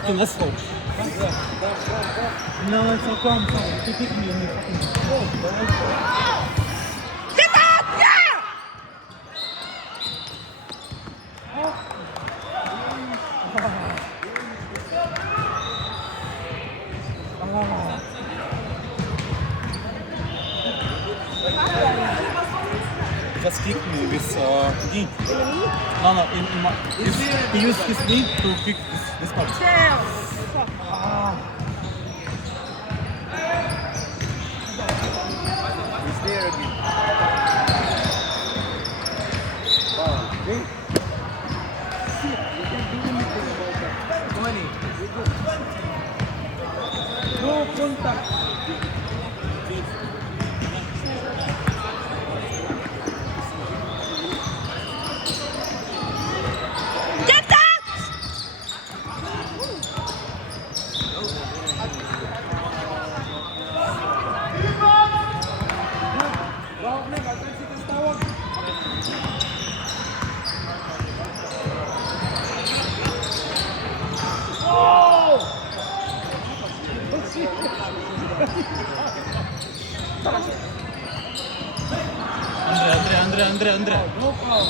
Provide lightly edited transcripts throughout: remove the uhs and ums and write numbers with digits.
fucking asshole. No, it's not come. You pick me and you fucking... Get out! Yeah! Just kick me with knee. No, in my... He used his knee to kick this part. He's there again. Okay? See, you can do anything about that. 20. No contact. Get out! Andre. No foul.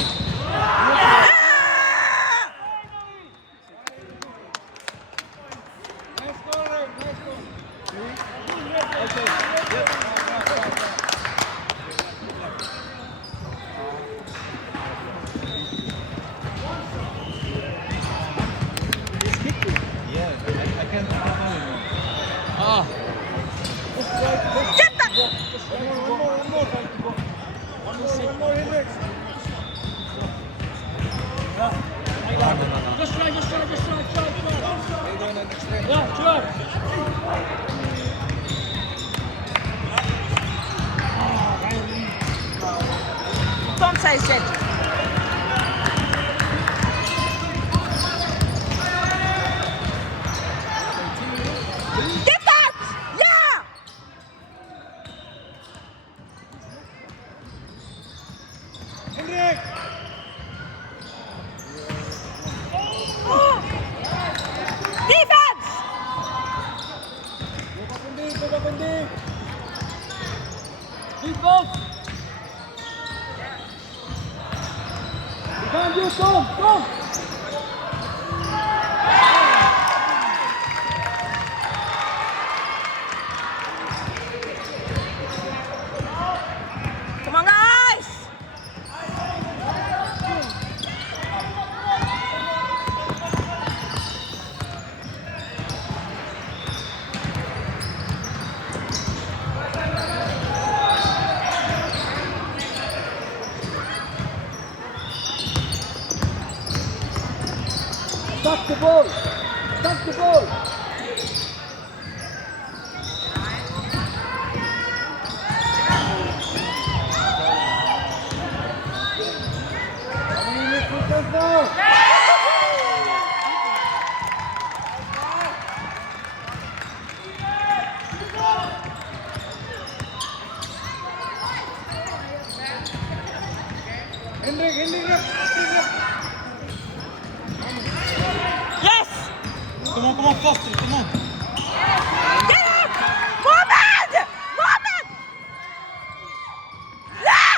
Nice goal, Ray. Nice goal. Okay. He's kicking. Yeah, I can't anymore. Get that! One more, Hendrix. Just try. They're going on extend. Yeah, try. Don't say shit. Get out! Yeah! Hendrik! Defense! Go back on D. Defense. Behind you, Tom! Come on, guys! Touch the ball! Touch the ball! How many minutes focus now? Hendrik! Yes! Come on, faster, come on. Get out! Moment! Yeah!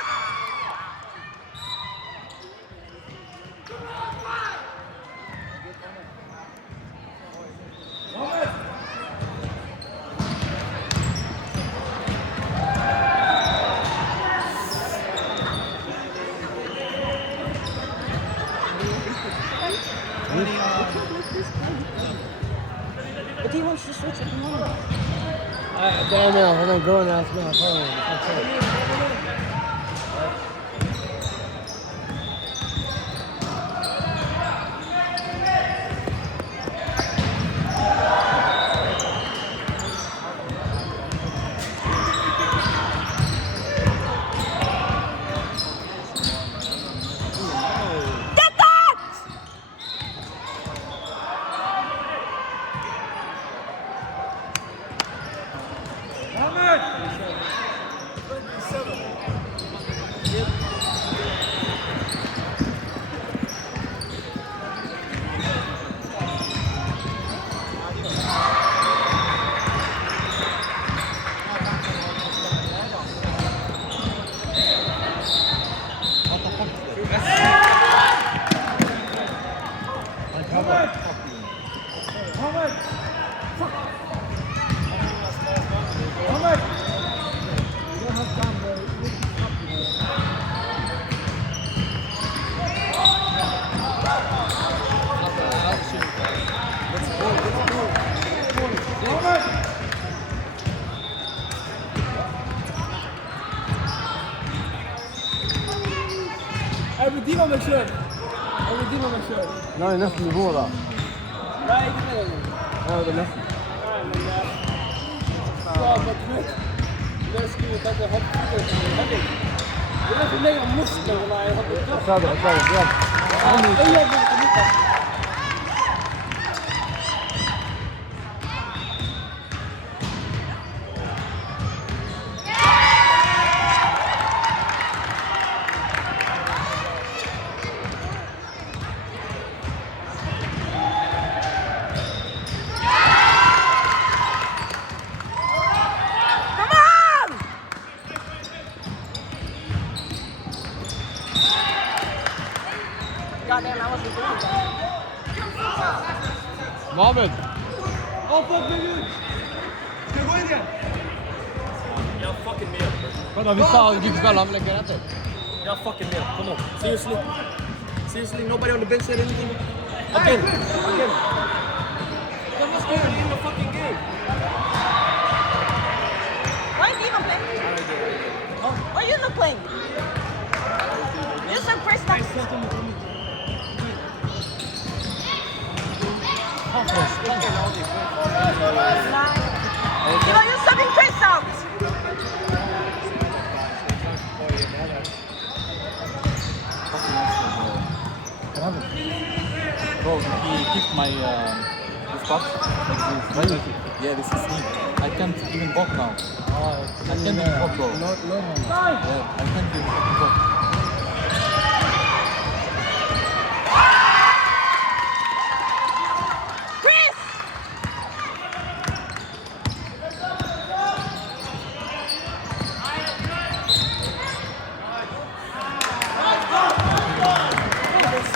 But he wants to switch at the moment. I don't know. When I'm going out, it's not home. That's it. Get that! Mohamed! 27. mig shirt. Jag vill ge mig shirt. Nu är det nästan nivå då. Nej, inte med den. Ja, det är nästan. Nej, men ja, men trött. Jag skulle ju kanske ha det. Det är för lägga muskler när jag har det. Jag sa det. Goddamn, I wasn't doing that. Mohamed! Åh, fuck mig ut! Ska jag gå in igen? Jag fucking med. Vadå, vi sa att vi inte skulle lägga rätt ut. Jag fucking med. Come on. Seriously, nobody on the bench said anything. Again. That must be in the fucking game. Why are you even playing? Why are you not playing? You said first time. You know, you're subbing Chris out. Bro, he kicked my this box. Like, yeah, this is me. I can't even walk now. I can't even walk, bro. Yeah, I can't even fucking walk. Chris!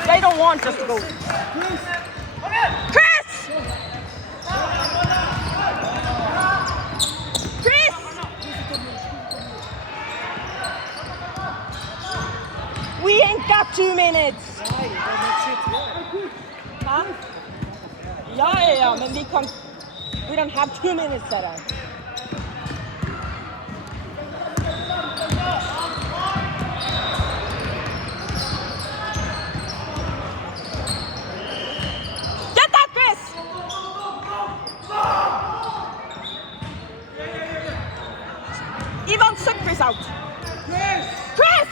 They don't want us to go. Chris! Chris! We ain't got 2 minutes. Huh? Yeah, men we don't have 2 minutes där. Get that, Chris! Ivan, suck Chris out. Chris! Chris!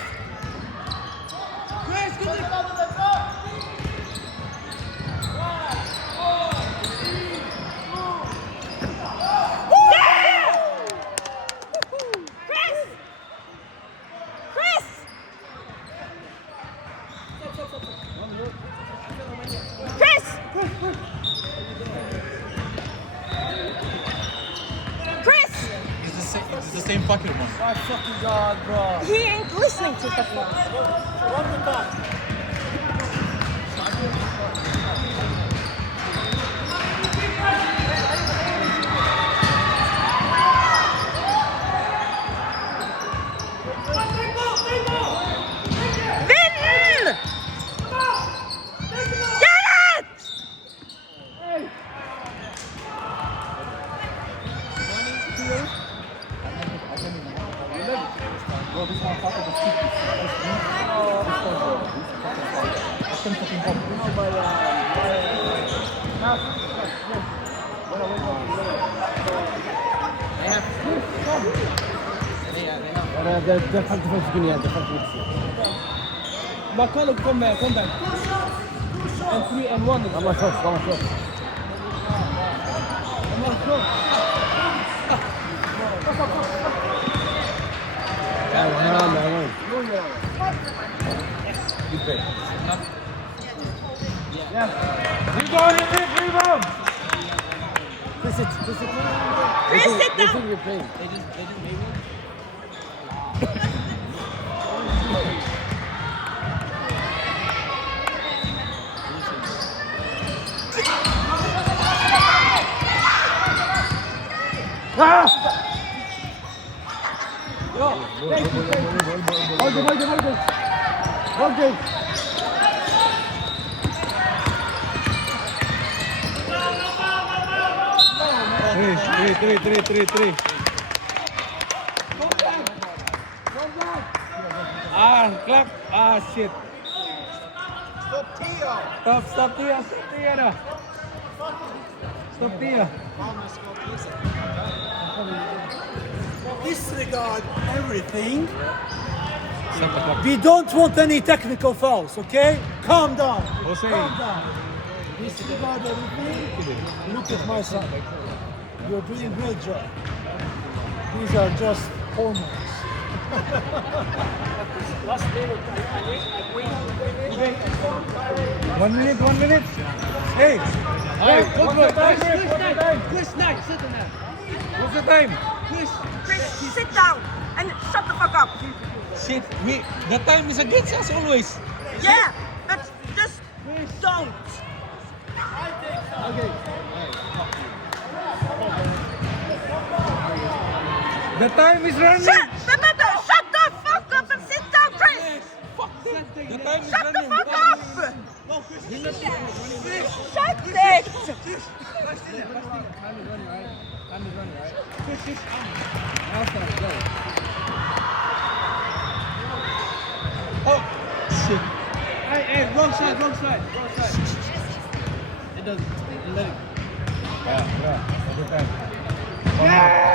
Chris, get the... Yeah! Chris! Chris! Chris! Chris! It's the same fucking one. My fucking god, bro. He ain't listening to the phone. What the fuck? Vinn! Get it! Bro, this motherfucker just kicked this bro. I can't fucking walk. Det är 55 sekunder igen. Bakalo, come back. And 3 and 1. Han var först. Chris, sit down. You're playing. Three. Clap. Shit. Stop Tia na. Stop Tia. Disregard everything. We don't want any technical fouls, okay? Calm down. Jose. Calm down. Disregard everything. Look at my son. You're doing a great job. These are just hormones. Last minute. 1 minute. Hey. What's the time? What's the time? Chris, sit down and shut the fuck up. Shit, the time is against us always. Yeah, but just don't. The time is running. Shut the fuck up and sit down, Chris. The time is Shut the running. fuck up. Shut it. Oh, shit. Hey, wrong side. It doesn't. Let it. Yeah. Okay, time. Yeah!